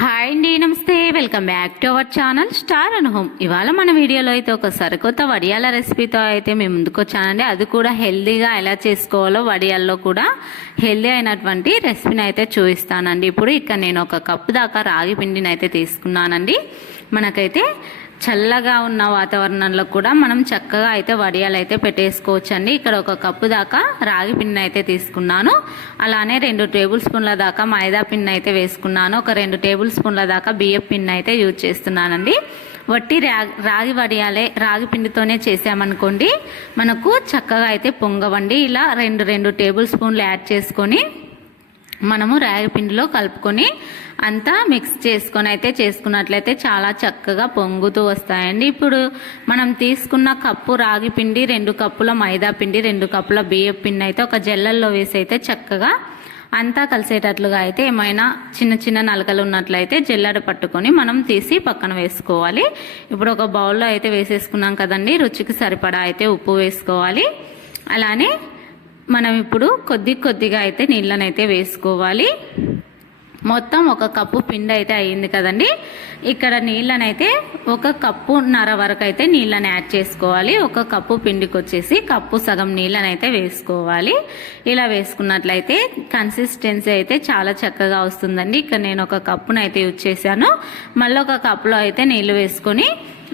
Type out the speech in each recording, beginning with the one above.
Hi అండి, నమస్తే. Welcome back to our channel star and home. ఇవాళ మన వీడియోలో అయితే ఒక సరికొత్త వడియాల రెసిపీతో అయితే మేము ముందుకు వచ్చానండి. అది కూడా హెల్దీగా ఎలా చేసుకోవాలో, వడియాల్లో కూడా హెల్దీ అయినటువంటి రెసిపీని అయితే చూపిస్తానండి. ఇప్పుడు ఇక్కడ నేను ఒక కప్పు దాకా రాగి పిండిని అయితే తీసుకున్నానండి. మనకైతే చల్లగా ఉన్న వాతావరణంలో కూడా మనం చక్కగా అయితే వడియాలు అయితే పెట్టేసుకోవచ్చండి. ఇక్కడ ఒక కప్పు దాకా రాగి పిండిని అయితే తీసుకున్నాను. అలానే 2 టేబుల్ స్పూన్ల దాకా మైదా పిండిని అయితే వేసుకున్నాను. ఒక 2 టేబుల్ స్పూన్ల దాకా బియ్యం పిండిని అయితే యూజ్ చేస్తున్నానండి. వట్టి రాగి వడియాలే రాగి పిండితోనే చేసామనుకోండి, మనకు చక్కగా అయితే పొంగవండి. ఇలా 2 టేబుల్ స్పూన్లు యాడ్ చేసుకొని మనము రాగి పిండిలో కలుపుకొని అంతా మిక్స్ చేసుకొని అయితే చేసుకున్నట్లయితే చాలా చక్కగా పొంగుతూ వస్తాయండి. ఇప్పుడు మనం తీసుకున్న కప్పు రాగి పిండి, 2 కప్పుల మైదా పిండి, 2 కప్పుల బియ్యం పిండి అయితే ఒక జల్లల్లో వేసి అయితే చక్కగా అంతా కలిసేటట్లుగా అయితే ఏమైనా చిన్న చిన్న నలకలు ఉన్నట్లయితే జల్లెడ పట్టుకొని మనం తీసి పక్కన వేసుకోవాలి. ఇప్పుడు ఒక బౌల్లో అయితే వేసేసుకున్నాం కదండి. రుచికి సరిపడా అయితే ఉప్పు వేసుకోవాలి. అలానే మనం ఇప్పుడు కొద్దిగా అయితే నీళ్ళని అయితే వేసుకోవాలి. మొత్తం 1 కప్పు పిండి అయితే అయ్యింది కదండి. ఇక్కడ నీళ్ళనైతే 1 కప్పున్నర వరకు అయితే నీళ్ళని యాడ్ చేసుకోవాలి. 1 కప్పు పిండికి వచ్చేసి కప్పు సగం నీళ్ళని అయితే వేసుకోవాలి. ఇలా వేసుకున్నట్లయితే కన్సిస్టెన్సీ అయితే చాలా చక్కగా వస్తుందండి. ఇక్కడ నేను 1 కప్పునైతే యూజ్ చేశాను. మళ్ళీ 1 కప్పులో అయితే నీళ్ళు వేసుకొని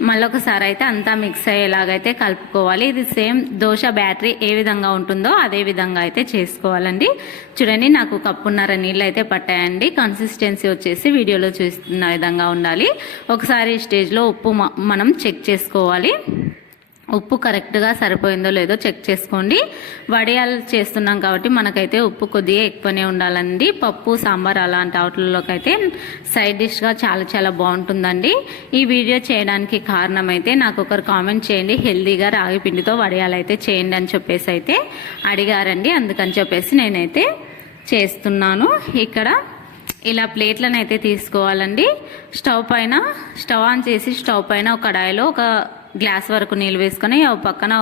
మళ్ళొకసారి అయితే అంతా మిక్స్ అయ్యేలాగైతే కలుపుకోవాలి. ఇది సేమ్ దోశ బ్యాటరీ ఏ విధంగా ఉంటుందో అదే విధంగా అయితే చేసుకోవాలండి. చూడండి, నాకు కప్పున్నర నీళ్ళు అయితే పట్టాయండి. కన్సిస్టెన్సీ వచ్చేసి వీడియోలో చూస్తున్న విధంగా ఉండాలి. ఒకసారి ఈ స్టేజ్లో ఉప్పు మనం చెక్ చేసుకోవాలి. ఉప్పు కరెక్ట్గా సరిపోయిందో లేదో చెక్ చేసుకోండి. వడియాలు చేస్తున్నాం కాబట్టి మనకైతే ఉప్పు కొద్దిగా ఎక్కువనే ఉండాలండి. పప్పు, సాంబార్ అలాంటి వాటిల్లోకి అయితే సైడ్ డిష్గా చాలా బాగుంటుందండి. ఈ వీడియో చేయడానికి కారణం అయితే నాకు ఒకరు కామెంట్ చేయండి, హెల్దీగా రాగి పిండితో వడియాలు అయితే చేయండి అని చెప్పేసి అయితే అడిగారండి. అందుకని చెప్పేసి నేనైతే చేస్తున్నాను. ఇక్కడ ఇలా ప్లేట్లను అయితే తీసుకోవాలండి. స్టవ్ ఆన్ చేసి స్టవ్ పైన ఒక కడాయిలో 1 గ్లాస్ వరకు నీళ్ళు వేసుకొని పక్కన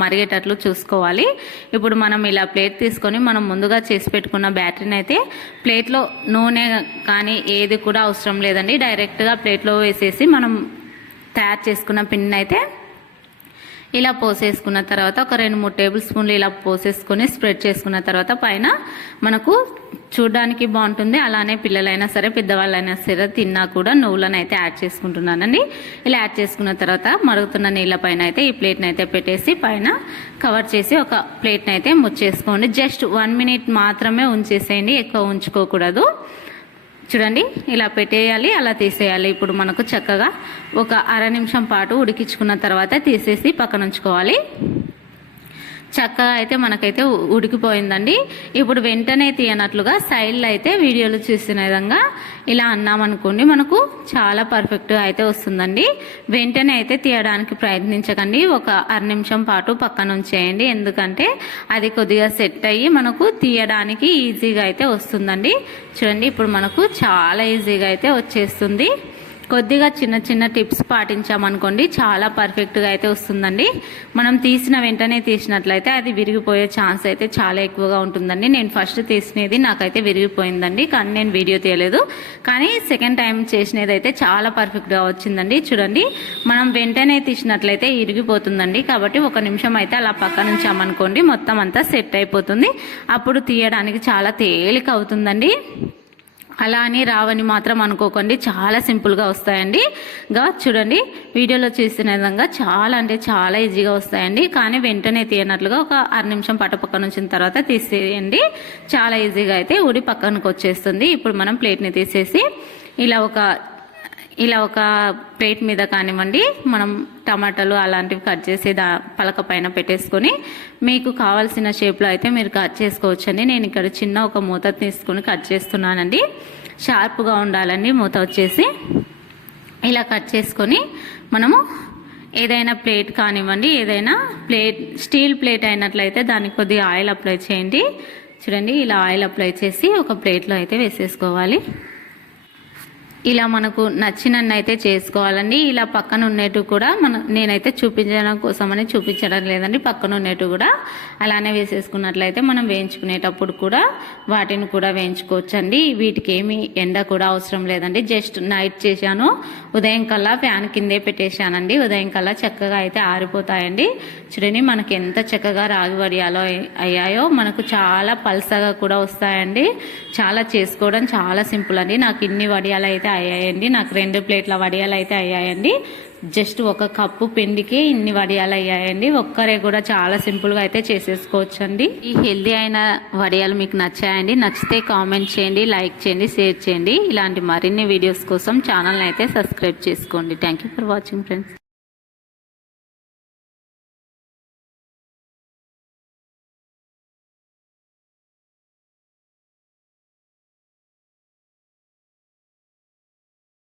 మరిగేటట్లు చూసుకోవాలి. ఇప్పుడు మనం ఇలా ప్లేట్ తీసుకొని మనం ముందుగా చేసి పెట్టుకున్న బ్యాటరీని అయితే ప్లేట్లో నూనె కానీ ఏది కూడా అవసరం లేదండి. డైరెక్ట్గా ప్లేట్లో వేసేసి మనం తయారు చేసుకున్న పిండిని అయితే ఇలా పోసేసుకున్న తర్వాత ఒక 2-3 టేబుల్ స్పూన్లు ఇలా పోసేసుకొని స్ప్రెడ్ చేసుకున్న తర్వాత పైన మనకు చూడడానికి బాగుంటుంది. అలానే పిల్లలైనా సరే పెద్దవాళ్ళైనా సరే తిన్నా కూడా నువ్వులను అయితే యాడ్ చేసుకుంటున్నానండి. ఇలా యాడ్ చేసుకున్న తర్వాత మరుగుతున్న నీళ్ళ పైన అయితే ఈ ప్లేట్ని అయితే పెట్టేసి పైన కవర్ చేసి ఒక ప్లేట్ని అయితే ముచ్చేసుకోండి. జస్ట్ 1 మినిట్ మాత్రమే ఉంచేసేయండి, ఎక్కువ ఉంచుకోకూడదు. చూడండి, ఇలా పెట్టేయాలి, అలా తీసేయాలి. ఇప్పుడు మనకు చక్కగా ఒక అర నిమిషం పాటు ఉడికించుకున్న తర్వాత తీసేసి పక్కన ఉంచుకోవాలి. చక్కగా అయితే మనకైతే ఉడికిపోయిందండి. ఇప్పుడు వెంటనే తీయనట్లుగా సైడ్లో అయితే వీడియోలో చూసిన విధంగా ఇలా అన్నామనుకోండి, మనకు చాలా పర్ఫెక్ట్గా అయితే వస్తుందండి. వెంటనే అయితే తీయడానికి ప్రయత్నించకండి. ఒక అర నిమిషం పాటు పక్కన ఉంచేయండి. ఎందుకంటే అది కొద్దిగా సెట్ అయ్యి మనకు తీయడానికి ఈజీగా అయితే వస్తుందండి. చూడండి, ఇప్పుడు మనకు చాలా ఈజీగా అయితే వచ్చేస్తుంది. కొద్దిగా చిన్న టిప్స్ పాటించామనుకోండి చాలా పర్ఫెక్ట్గా అయితే వస్తుందండి. మనం తీసిన వెంటనే తీసినట్లయితే అది విరిగిపోయే ఛాన్స్ అయితే చాలా ఎక్కువగా ఉంటుందండి. నేను ఫస్ట్ తీసినది నాకైతే విరిగిపోయిందండి, కానీ నేను వీడియో తీయలేదు. కానీ సెకండ్ టైం చేసినది అయితే చాలా పర్ఫెక్ట్గా వచ్చిందండి. చూడండి, మనం వెంటనే తీసినట్లయితే ఇరిగిపోతుందండి. కాబట్టి 1 నిమిషం అయితే అలా పక్కన ఉంచామనుకోండి మొత్తం అంతా సెట్ అయిపోతుంది. అప్పుడు తీయడానికి చాలా తేలిక అవుతుందండి. అలా అని రావని మాత్రం అనుకోకండి, చాలా సింపుల్గా వస్తాయండి. చూడండి, వీడియోలో చూసిన విధంగా చాలా ఈజీగా వస్తాయండి. కానీ వెంటనే తీయనట్లుగా ఒక అర నిమిషం పక్కన ఉంచిన తర్వాత తీసేయండి. చాలా ఈజీగా అయితే ఊడి పక్కనకు వచ్చేస్తుంది. ఇప్పుడు మనం ప్లేట్ని తీసేసి ఇలా ఒక ప్లేట్ మీద కానివ్వండి మనం టమాటాలు అలాంటివి కట్ చేసి పలక పైన పెట్టేసుకొని మీకు కావాల్సిన షేప్లో అయితే మీరు కట్ చేసుకోవచ్చండి. నేను ఇక్కడ చిన్న ఒక మూత తీసుకొని కట్ చేస్తున్నానండి. షార్ప్గా ఉండాలండి మూత వచ్చేసి. ఇలా కట్ చేసుకొని మనము ఏదైనా ప్లేట్ కానివ్వండి, ఏదైనా ప్లేట్ స్టీల్ ప్లేట్ అయినట్లయితే దానికి కొద్దిగా ఆయిల్ అప్లై చేయండి. చూడండి, ఇలా ఆయిల్ అప్లై చేసి ఒక ప్లేట్లో అయితే వేసేసుకోవాలి. ఇలా మనకు నచ్చినన్ని అయితే చేసుకోవాలండి. ఇలా పక్కన ఉన్నట్టు కూడా నేనైతే చూపించడం కోసమని చూపించడం లేదండి. పక్కన ఉన్నట్టు కూడా అలానే వేసేసుకున్నట్లయితే మనం వేయించుకునేటప్పుడు కూడా వాటిని కూడా వేయించుకోవచ్చండి. వీటికి ఏమి ఎండ కూడా అవసరం లేదండి. జస్ట్ నైట్ చేశాను, ఉదయం కల్లా ఫ్యాన్ కిందే పెట్టేశానండి. ఉదయం కల్లా చక్కగా అయితే ఆరిపోతాయండి. చూడండి మనకి ఎంత చక్కగా రాగి వడియాలో అయ్యాయో, మనకు చాలా పల్సగా కూడా వస్తాయండి. చాలా చేసుకోవడం చాలా సింపుల్ అండి. నాకు ఇన్ని వడియాలు అయితే అయ్యాయండి. నాకు 2 ప్లేట్ల వడియాలు అయితే అయ్యాయండి. జస్ట్ 1 కప్పు పిండికి ఇన్ని వడియాలు అయ్యాయండి. ఒక్కరే కూడా చాలా సింపుల్గా అయితే చేసేసుకోవచ్చండి. ఈ హెల్దీ అయిన వడియాలు మీకు నచ్చాయండి? నచ్చితే కామెంట్ చేయండి, లైక్ చేయండి, షేర్ చేయండి. ఇలాంటి మరిన్ని వీడియోస్ కోసం ఛానల్ని అయితే సబ్స్క్రైబ్ చేసుకోండి. Thank you for watching friends.